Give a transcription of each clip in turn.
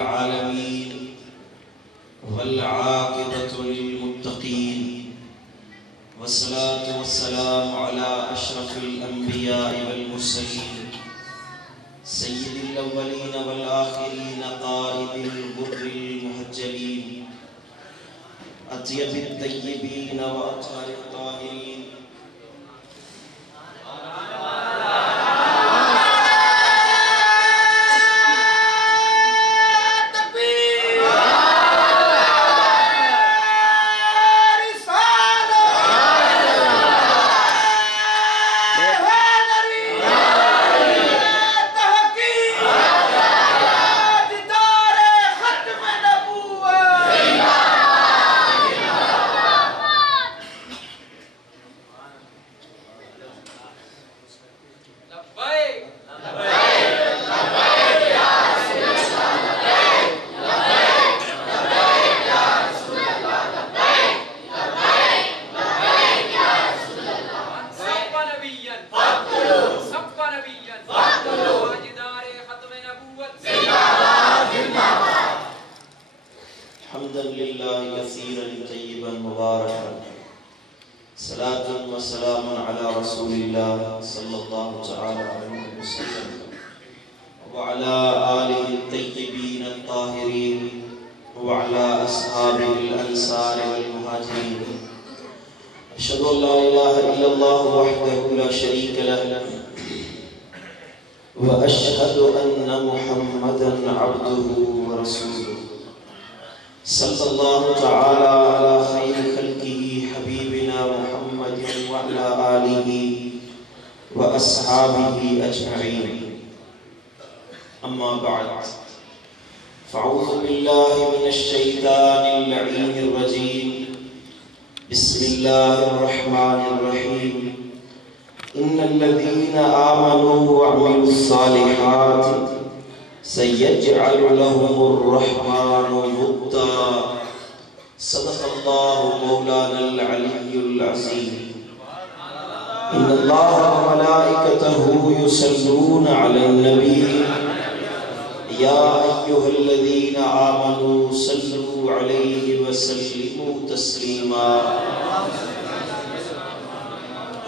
العالمين والعاقبة للمتقين والصلاة والسلام على أشرف الأنبياء والمرسلين سيد الأولين والآخرين قائد الغر المحجلين أطيب الطيبين وأطهر الطاهرين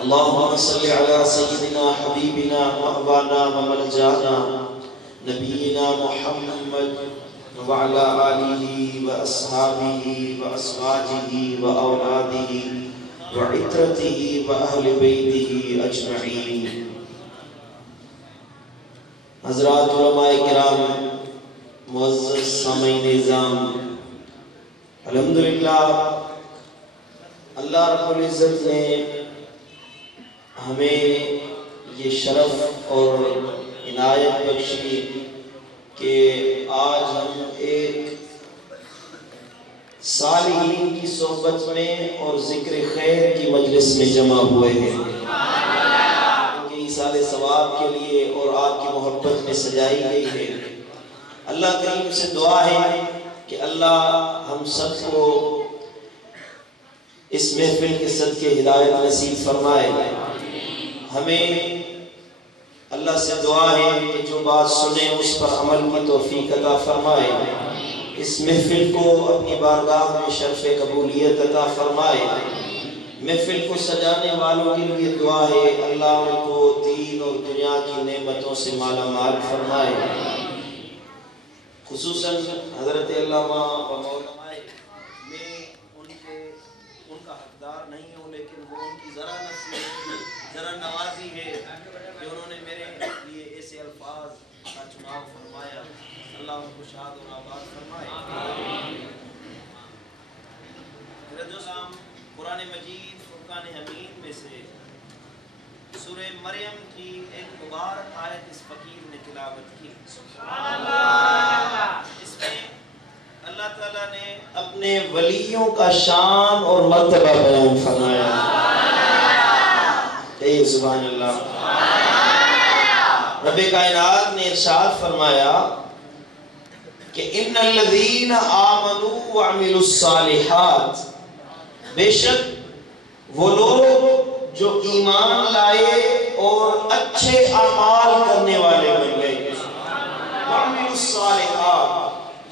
اللهم صل على سيدنا حبيبنا وأبانا وملجانا نبينا محمد وعلى آله وأصحابه وأزواجه وأولاده وعترته وأهل بيته أجمعين. حضرات علماء کرام، معزز سامعین نظام، الحمدللہ اللہ رب العزت نے ہمیں یہ شرف اور عنایت بخشی کہ آج ہم ایک صالحین کی صحبت میں اور ذکر خیر کی مجلس میں جمع ہوئے ہیں، کہ ایصال ثواب کے لیے اور آپ کی محبت میں سجائی گئی ہے۔ اللہ کریم سے دعا ہے کہ اللہ ہم سب کو اس محفل کے صدقے ہدایت نصیب فرمائے۔ ہمیں اللہ سے دعا ہے کہ جو بات سنیں اس پر عمل کی توفیق عطا فرمائے، اس محفل کو اپنی بارگاہ میں شرف قبولیت عطا فرمائے۔ محفل کو سجانے والوں کے لیے دعا ہے اللہ ان کو دین اور دنیا کی نعمتوں سے مالا مال فرمائے۔ خصوصاً حضرت علامہ و مولانا، میں ان کا حقدار نہیں ہوں، لیکن وہ ان کی ذرا نوازی ہے کہ انہوں نے میرے لیے ایسے الفاظ کا چناؤ فرمایا۔ اللہ ان کو شاد اور آباد فرمائے۔ میرے دوستان، قرآن مجید فرقان حمید میں سے سورہ مریم کی ایک مبارک آیت اس فقیر نے تلاوت کی۔ سبحان اللہ۔ اس میں اللہ تعالیٰ نے اپنے ولیوں کا شان اور مرتبہ بیان فرمایا۔ کہیے سبحان اللہ۔ رب کائنات نے ارشاد فرمایا کہ ان الذین آمنوا وعملوا الصالحات، بے شک وہ لوگ جو ایمان لائے اور اچھے اعمال کرنے والے بن گئے، وعملوا الصالحات،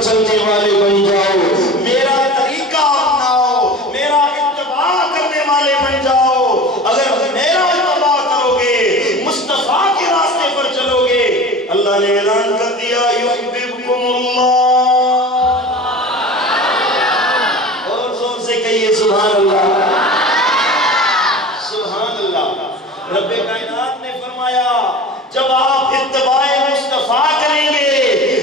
پر چلنے والے بن جاؤ، میرا طریقہ اپناؤ، میرا اتباع کرنے والے بن جاؤ۔ اگر میرا اتباع کرو گے، مصطفیٰ کے راستے پر چلو گے، اللہ نے اعلان کر دیا یحببکم اللہ۔ اور زور سے کہیے سبحان اللہ، سبحان اللہ۔ رب کائنات نے فرمایا جب آپ اتباع مصطفیٰ کریں گے،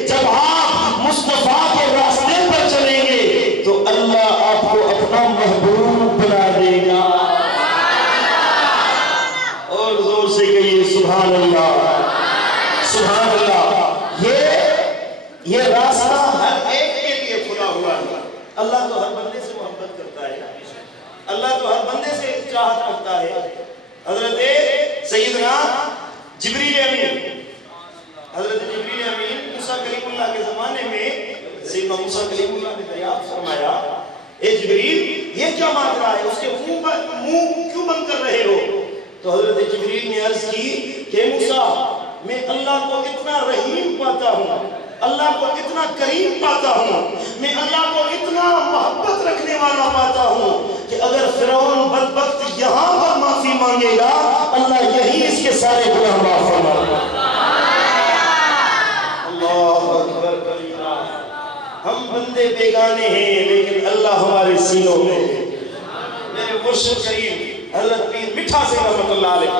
جب آپ مصطفیٰ کے راستے پر چلیں گے تو اللہ آپ کو اپنا محبوب بنا دے گا۔ اور زور سے کہیے سبحان اللہ، سبحان اللہ۔ یہ راستہ ہر ایک کے لیے کھلا ہوا ہے۔ اللہ تو ہر بندے سے محبت کرتا ہے، اللہ تو ہر بندے سے چاہت رکھتا ہے۔ حضرت سیدنا جبریل امین، حضرت جبریل امین موسیٰ کلیم اللہ کے زمانے میں سیدنا موسیٰ کلیم اللہ نے دریافت فرمایا، اے جبریل یہ کیا مانگ رہا ہے، اس کے منہ کیوں بند کر رہے ہو؟ تو حضرت جبریل نے عرض کی کہ موسیٰ میں اللہ کو اتنا رحیم پاتا ہوں، اللہ کو اتنا کریم پاتا ہوں، میں اللہ کو اتنا محبت رکھنے والا پاتا ہوں کہ اگر فرعون بدبخت یہاں پر معافی مانگے گا، اللہ یہی اس کے سارے گناہ معاف فرمائے گا۔ اللہ اکبر کبیرہ۔ ہم بندے بیگانے ہیں لیکن اللہ ہمارے سینوں میں ہے۔ میرے مرشد کریم حضرت پیر مٹھا سے رحمت اللہ علیہ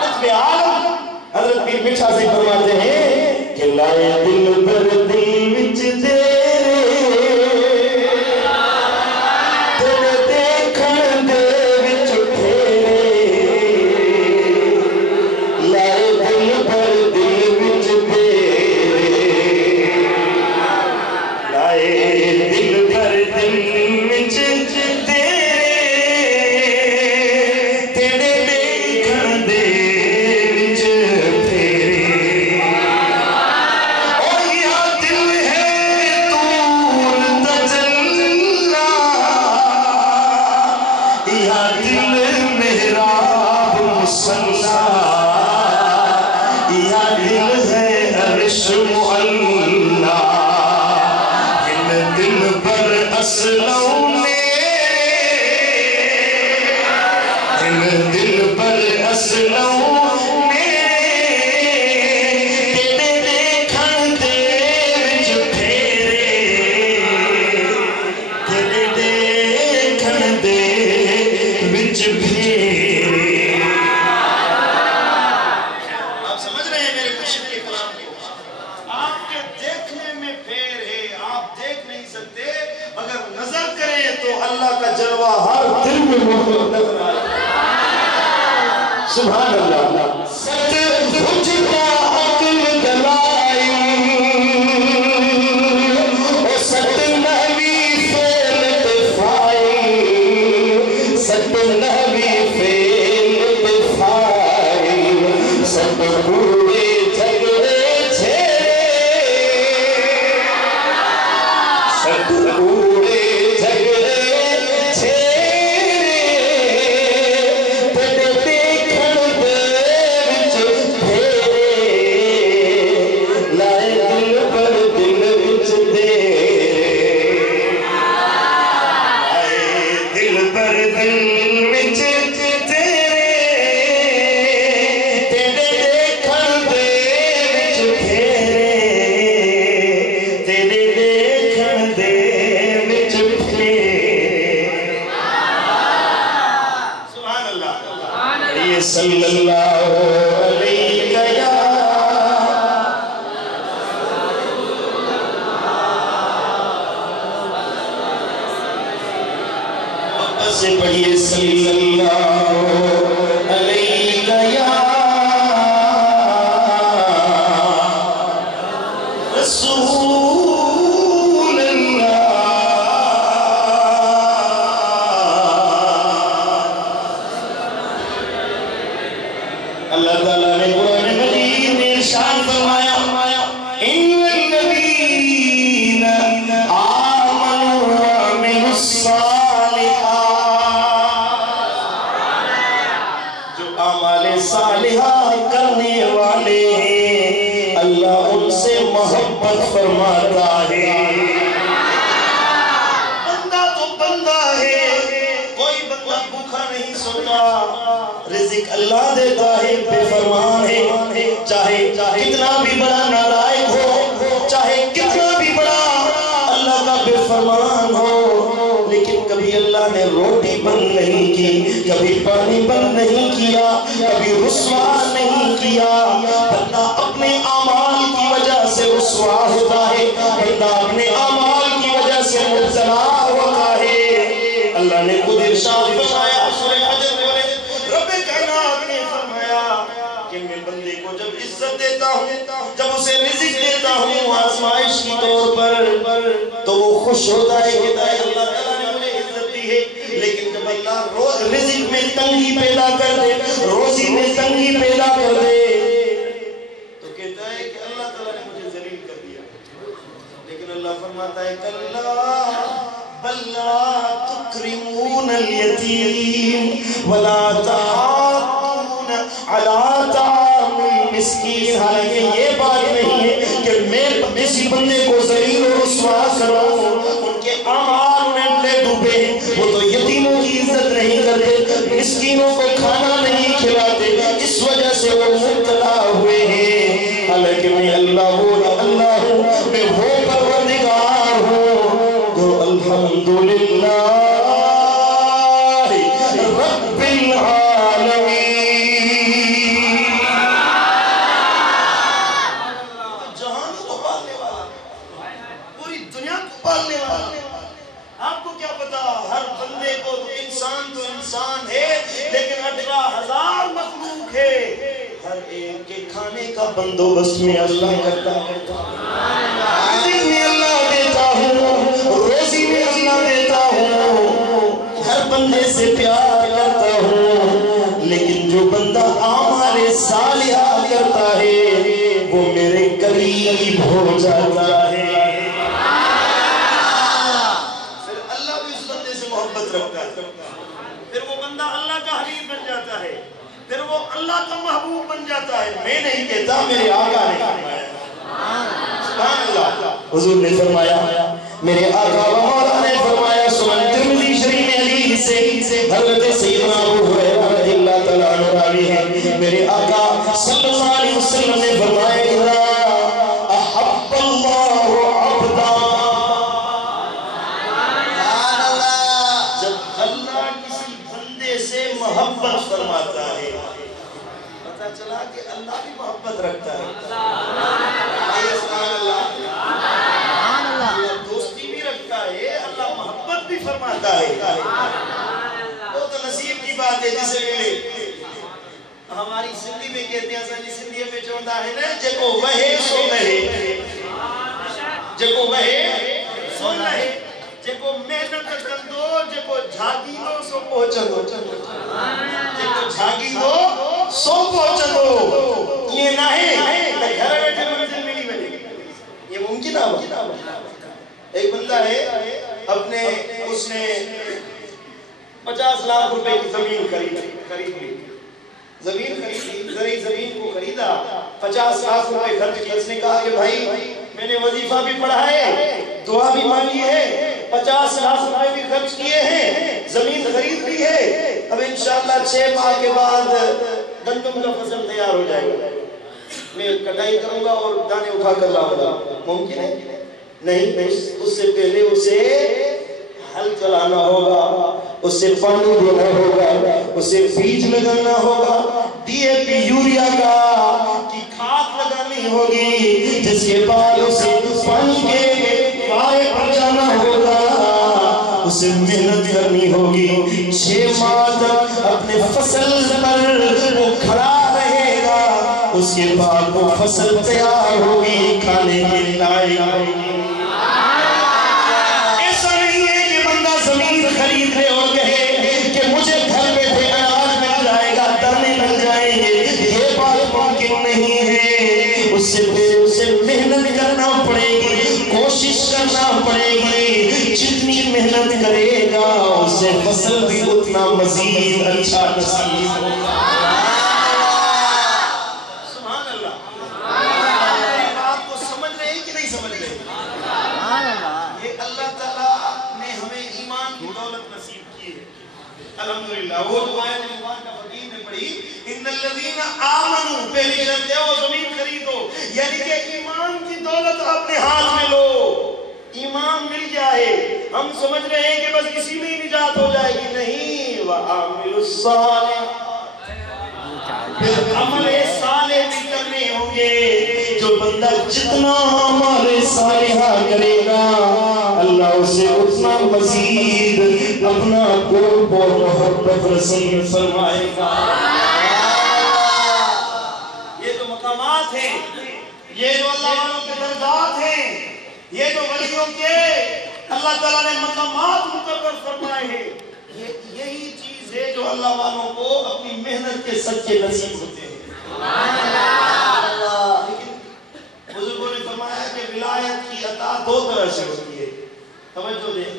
قطب عالم حضرت پیر مٹھا سے فرماتے ہیں کہ لائے دل بر دل وچ تیرے، تیرے دیکھن دے وچ پھیرے، لائے دل بر دل وچ تیرے، لائے دل بر دل وچ سبحان اللہ۔ ست بھجتا عقل دلائی اور ست نحوی فعل دفاعی، ست نحوی فعل دفاعی، ست بوڑے جھگڑے چھیڑے، ست بوڑے جھگڑے چھیڑے، صلی اللہ علیہ یا محبت سے پڑھیے صلی اللہ علیہ یا رسول اللہ۔ اللہ تعالیٰ نے قرآن مجید میں ارشاد فرمایا ان الذین آمنوا وعملوا الصالحات، جو اعمال صالحات کرنے والے ہیں اللہ ان سے محبت فرماتا سننا رزق اللہ دیتا ہے بے فرمان ہے چاہے کتنا بھی بڑا نالائق ہو چاہے کتنا بھی بڑا اللہ کا بے فرمان ہو لیکن کبھی اللہ نے روٹی بند نہیں کی کبھی پانی بند نہیں کیا کبھی رسوا نہیں کیا بندہ اپنے اعمال کی وجہ سے رسوا ہوتا ہے بندہ اپنے اعمال کی وجہ سے مبتلا ہوتا ہے اللہ نے خود ارشاد فرمایا سورہ حجر میں رب کائنات نے فرمایا کہ میں بندے کو جب عزت دیتا ہوں جب اسے رزق دیتا ہوں آزمائش کی طور پر تو وہ خوش ہوتا ہے کہتا ہے اللہ تعالیٰ نے مجھے عزت دی ہے لیکن جب اللہ رزق میں تنگی پیدا کر دے روزی میں تنگی پیدا کر دے تو کہتا ہے کہ اللہ تعالیٰ نے مجھے ذلیل کر دیا لیکن اللہ فرماتا ہے کلا بل لا تکرمون الیتیم ولا تحاضون علی طعام المسکین حالانکہ یہ بات نہیں ہے کہ میں کسی بندے کو ذلیل و رسوا کروں ان کے اعمال میں ڈوبے ہیں وہ تو یتیموں کی عزت نہیں کرتے مسکینوں کو کھانا نہیں کھلاتے اس وجہ سے وہ مبتلا ہوئے ہیں حالانکہ میں اللہ ہوں میں وہ پروردگار ہوں جو الحمدللہ رب العالمین جہان کو پالنے والا پوری دنیا کو پالنے والا آپ کو کیا پتا ہر بندے کو تو انسان ہے لیکن 18,000 مخلوق ہے ہر ایک کے کھانے کا بندوبست میں اللہ کرتا ہے رزق میں اللہ دیتا ہوں روزی میں اللہ دیتا ہوں ہر بندے سے پیار کرتا ہوں لیکن جو بندہ اعمال صالحہ کرتا ہے وہ میرے قریب ہو جاتا ہے پھر اللہ بھی اس بندے سے محبت رکھتا ہے پھر وہ بندہ اللہ کا حبیب بن جاتا ہے پھر وہ اللہ کا محبوب بن جاتا ہے میں نہیں کہتا میرے آقا نے فرمایا سبحان اللہ حضور نے فرمایا میرے آقا و مولا نے فرمایا سنن ترمذی شریف میں حدیث سے حضرت سیدنا ابو ہریرہ رضی اللہ تعالی عنہ راوی ہے میرے آقا صلی اللہ علیہ وسلم نے فرمایا اذا احب اللہ عبدا جب اللہ کسی بندے سے محبت فرماتا ہے پتہ چلا کہ اللہ بھی محبت رکھتا ہے اللہ دوستی بھی رکھتا ہے اللہ محبت بھی فرماتا ہے وہ تو نصیب کی بات ہے جسے ملے ہماری زندگی میں کہتے ہیں سنی زندگی میں چوندا ہے نا جکو وہے سو رہے جکو وہے سو رہے جکو محنت کندو جکو جھاگی دو سو پہنچندو جکو جھاگی دو سو پہنچندو یہ نہ ہے گھر بیٹھے منزل ملی بنے یہ ممکن ہے ایک بندہ ہے اپنے اس نے 50 لاکھ روپے کی زمین خرید لی زمین کو خریدا 50 لاکھ روپے خرچ کیا اس نے کہا کہ بھائی میں نے وظیفہ بھی پڑھا ہے دعا بھی مانگی ہے 50 لاکھ روپے بھی خرچ کیے ہیں زمین خرید لی ہے اب انشاءاللہ 6 ماہ کے بعد گندم کا فصل تیار ہو جائے گا میں کٹائی کروں گا اور دانے اٹھا کر لاؤں گا ممکن ہے نہیں اس سے پہلے اسے ہل چلانا ہوگا اسے پانی دینا ہوگا اسے بیج لگانا ہوگا ڈی اے پی یوریا کی کھاد لگانی ہوگی جس کے بعد اسے پانی کے پائے پر جانا ہوگا اسے محنت کرنی ہوگی 6 ماہ تک اپنے فصل پر وہ کھڑا رہے گا اس کے بعد وہ فصل تیار ہوگی کھانے کے لائق ہوگی خرید لے اور کہے کہ مجھے گھر بیٹھے اناج مل جائے گا دانے مل جائیں گے یہ بات ممکن نہیں ہے اسے محنت کرنا پڑے گی کوشش کرنا پڑے گی جتنی محنت کرے گا اسے فصل بھی اتنا مزید اچھا نصیب ہوگا سبحان اللہ یہ بات کو سمجھ رہے ہیں کہ نہیں سمجھ رہے یہ اللہ تعالیٰ نے ہمیں ایمان کی دولت نصیب کی ہے الحمدللہ وہ دعائیں الذین آمنوا پہلی شرط ہے وہ زمین خریدو، یعنی کہ ایمان کی دولت اپنے ہاتھ میں لو، ایمان مل جائے. ہم سمجھ رہے ہیں کہ بس اسی میں نجات ہو جائے گی، نہیں. وَعَامِلُ الصَّالِحَاتِ پھر عمل صالح بھی کرنے ہوں گے. جو بندہ جتنا عمل صالحہ کرے گا اللہ اسے اتنا مزید اپنا قرب اور محبت رسول فرمائے گا. یہ جو مقامات ہیں، یہ جو اللہ والوں کے درجات ہیں، یہ جو ولیوں کے اللہ تعالیٰ نے مقامات مقرر فرمائے ہیں، یہی چیز ہے جو اللہ والوں کو اپنی محنت کے سچے نصیب ہوتے ہیں. لیکن بزرگوں نے فرمایا کہ ولایت کی عطا دو طرح سے ہوتی ہے. توجہ دیں،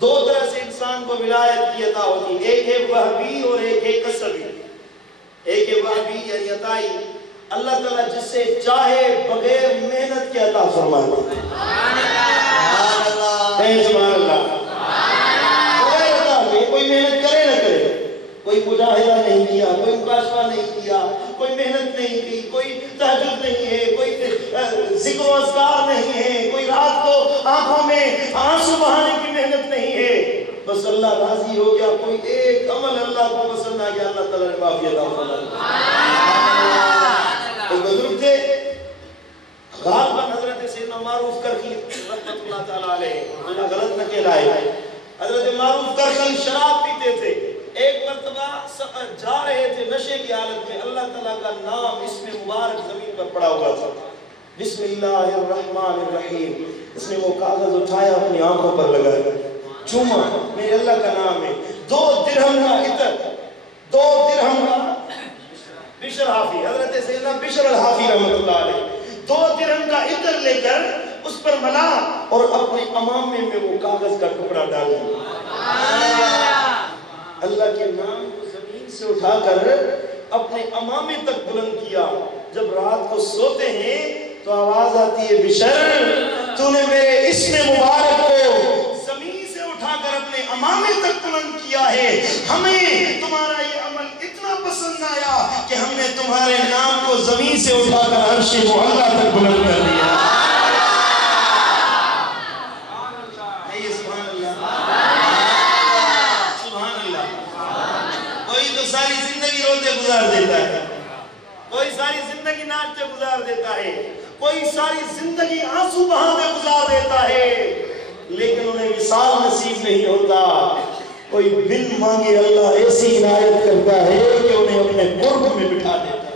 دو طرح سے انسان کو ولایت کی عطا ہوتی ہے. ایک ہے وہبی اور ایک ہے کسبی. ایک ہے وہبی یعنی عطائی، اللہ تعالیٰ جس سے چاہے بغیر محنت کے عطا فرمائے. سبحان اللہ. بغیر عطا کے کوئی محنت کرے نہ کرے، کوئی مجاہدہ نہیں کیا، کوئی مکاشفہ نہیں کیا، کوئی محنت نہیں کی، کوئی تہجد نہیں ہے، کوئی ذکر و اذکار نہیں ہے، کوئی رات کو آنکھوں میں آنسو بہانے کی محنت نہیں ہے، بس اللہ راضی ہو گیا، کوئی ایک عمل اللہ کو پسند آ گیا، اللہ تعالیٰ نے معافی عطا فرمائی. ایک بزرگ تھے غالباً حضرت سیدنا معروف کرخی رحمت اللہ تعالیٰ علیہ، اللہ غلط نہ کہلائے، حضرت معروف کرخی شراب پیتے تھے. ایک مرتبہ جا رہے تھے نشے کی حالت میں، اللہ تعالیٰ کا نام اسم مبارک زمین پر پڑا ہوا تھا، بسم اللہ الرحمن الرحیم. اس نے وہ کاغذ اٹھایا اپنی آنکھوں پر لگایا، چوما، میرے اللہ کا نام ہے. 2 درہم کا عطر، 2 درہم کا بشر حافی، حضرت سیدنا بشر الحافی رحمت اللہ علیہ 2 درہم کا عطر لے کر اس پر ملا اور اپنے امامے میں وہ کاغذ کا ٹکڑا ڈال دیا. اللہ کے نام کو زمین سے اٹھا کر اپنے امامے تک بلند کیا. جب رات کو سوتے ہیں تو آواز آتی ہے، بشر تو نے میرے اسم مبارک کو زمین سے اٹھا کر اپنے امامے تک بلند کیا ہے، ہمیں تمہارا یہ عمل اتنا پسند آیا کہ ہم نے تمہارے نام کو زمین سے اٹھا کر عرش معلیٰ تک بلند کر دیا. گزار دیتا ہے، کوئی ساری زندگی ناچتے گزار دیتا ہے، کوئی ساری زندگی آنسو بہاتے گزار دیتا ہے، لیکن انہیں وصال نصیب نہیں ہوتا. کوئی بن مانگے اللہ ایسی عنایت کرتا ہے کہ انہیں اپنے قرب میں بٹھا دیتا ہے.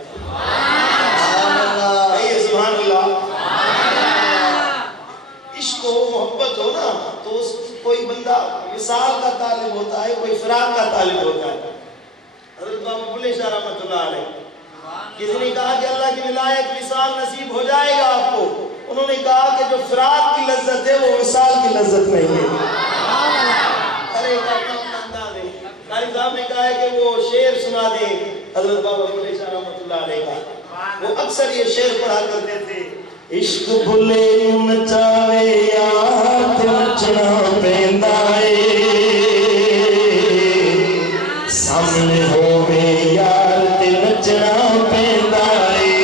سبحان اللہ. عشق ہو، محبت ہو نا تو کوئی بندہ وصال کا طالب ہوتا ہے، کوئی فراق کا طالب ہوتا ہے. حضرت بابا بلے شاہ رحمت اللہ علیہ کسی نے کہا کہ اللہ کی ولایت وصال نصیب ہو جائے گا آپ کو، انہوں نے کہا کہ جو فراق کی لذت ہے وہ وصال کی لذت نہیں ہے. ارے قاری صاحب نے کہا ہے کہ وہ شعر سنا دیں حضرت بابا بلے شاہ رحمت اللہ علیہ کا. وہ اکثر یہ شعر پڑھا کرتے تھے، عشق بھلے نچاوے یاد نچنا پیندا اے، سامنے ہووے یار تے نچنا پیندا اے.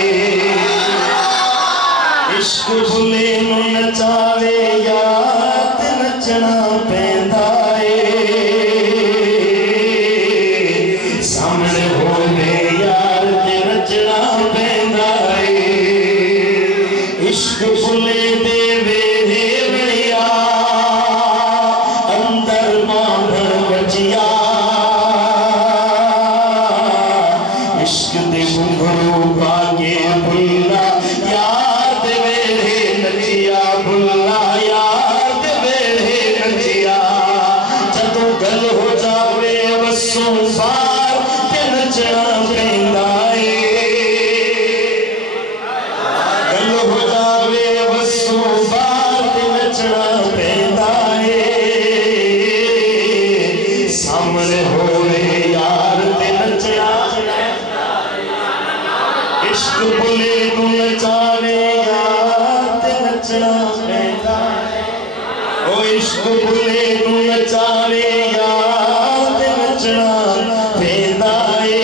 عشق بھلے نچاوے یار تے نچنا پیندا اے، سامنے ہووے یار تے نچنا پیندا اے. عشق بھلے دے ویڑے وڑیا اندر باندھن بچیا، عشق دے گھنگرو باگے بھلا یاد ویڑے نچیا، بھلا یاد ویڑے نچیا. جدو گل ہو جاوے وسوں بار تے نچنا پیندا اے، گل ہو جاوے وسوں بار تے نچنا پیندا اے. سامنے ہووے یار تے نچنا، عشق بھلے نو نچاوے یار تے نچنا پیندا اے. او عشق بھلے نو نچاوے یار تے نچنا پیندا اے.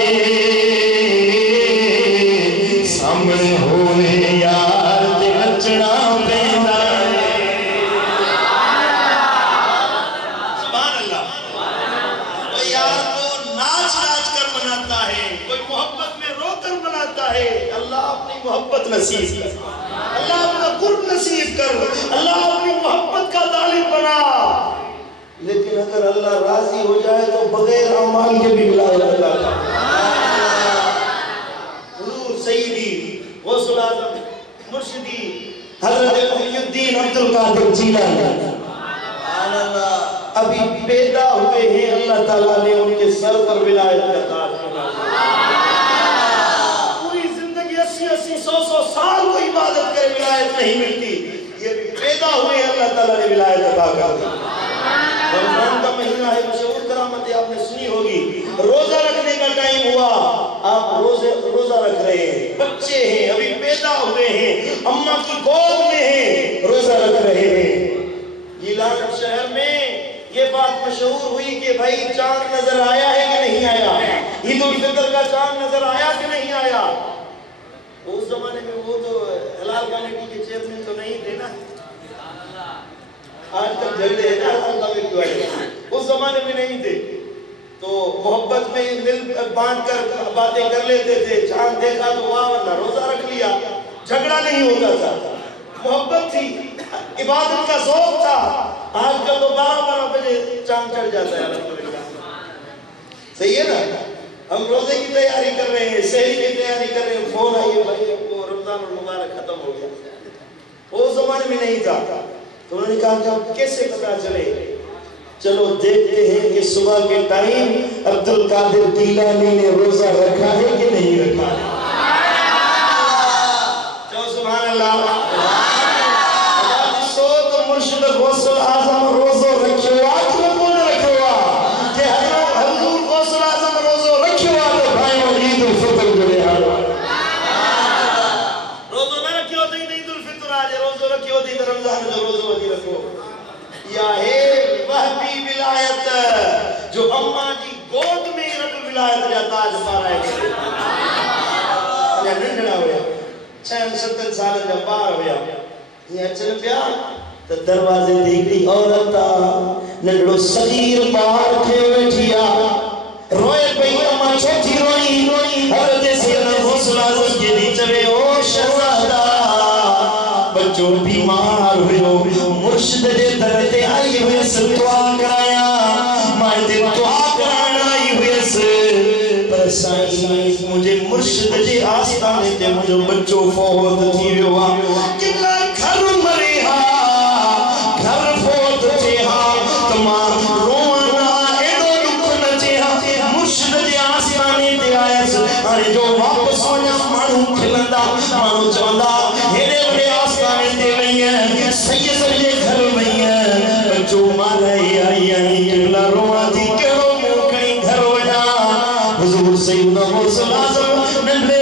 نچنا پیندا ہے سبحان اللہ کوئی یار کو ناچ ناچ کر مناتا ہے کوئی محبت میں رو کر مناتا ہے اللہ اپنی محبت نصیب کر اللہ اپنا قرب نصیب کر اللہ اپنی محبت کا طالب بنا لیکن اگر اللہ راضی ہو جائے تو بغیر اعمال کے بھی بلائے اللہ کا حضور سیدی غوث اعظم مرشدی حضرت محی الدین عبد القادر جیلانی ابھی پیدا ہوئے ہیں اللہ تعالیٰ نے ان کے سر پر ولایت کا تاج پوری زندگی 80-100 سال کو عبادت کرے ولایت نہیں ملتی یہ بھی پیدا ہوئے اللہ تعالیٰ نے ولایت عطا کر دی رمضان کا مہینہ ہے مشہور کرامتیں آپ نے سنی ہوگی روزہ رکھنے کا ٹائم ہوا آپ روزہ رکھ رہے ہیں بچے ہیں ابھی پیدا ہوئے ہیں اماں کی گود میں ہیں روزہ رکھ رہے ہیں گیلان شہر میں یہ بات مشہور ہوئی کہ بھائی چاند نظر آیا ہے کہ نہیں آیا عید الفطر کا چاند نظر آیا کہ نہیں آیا اس زمانے میں وہ تو حلال کمیٹی کے چیئرمین تو نہیں تھے نا آج تک جھگڑے ہیں نا حلال کمیٹی والے اس زمانے میں نہیں تھے تو محبت میں دل باندھ کر باتیں کر لیتے تھے چاند دیکھا تو واہ ورنہ روزہ رکھ لیا جھگڑا نہیں ہوتا تھا محبت تھی عبادت کا ذوق تھا آج کل تو 12 بجے چاند چڑھ جاتا ہے الحمدللہ صحیح ہے نا ہم روزے کی تیاری کر رہے ہیں سحری کی تیاری کر رہے ہیں فون آئیے بھائی وہ رمضان المبارک ختم ہو گیا وہ زمانے میں نہیں تھا تو انہوں نے کہا کہ کیسے پتا چلے چلو دیکھتے ہیں کہ صبح کے ٹائم عبد القادر جیلانی نے روزہ رکھا ہے کہ نہیں رکھا چلو سبحان اللہ مرشد غوث اعظم روزو رکھوا تو کون رکھوا کہ حضور غوث اعظم روزو رکھوا تو بھائی عید الفطر گرے روزو نہ رکھیو تو عید الفطر آج روزو رکھیو تو رمضان جو روزو وہی رکھو یا ہے وہبی ولایت جو اماں کی گود میں رب ولایت یا تاج پارا ہے یا ننڈنا ہویا 6-7 سال جب پار ہویا یہ اچھل پیا تو دروازے دیکھتی عورتا ننڈو صغیر پار کھے بیٹھیا روئے پئی اماں چھوٹی روئی حضرت سیدنا غوث اعظم کے نیچے میں او شہزادہ بچوں بیمار ہوئے مرشد دے درتے آئی ہوئے سے دعا کرایا مائے دے دعا کرانا آئی ہوئے سے پر سائیں مجھے مرشد دے آستانے تے مجھے بچوں فوت تھی ہوا کلا گھر مرے ہاں جو واپس ہویا مانو کھلندا مانو چوندا ہیرے بڑے آسانے دے وئی ہیں سید سجے گھر وئی ہیں بچو مالائی آئی آئی کبلا رواں تھی کیڑو موکڑی گھر وجا حضور سیدنا غوث اعظم ننڈے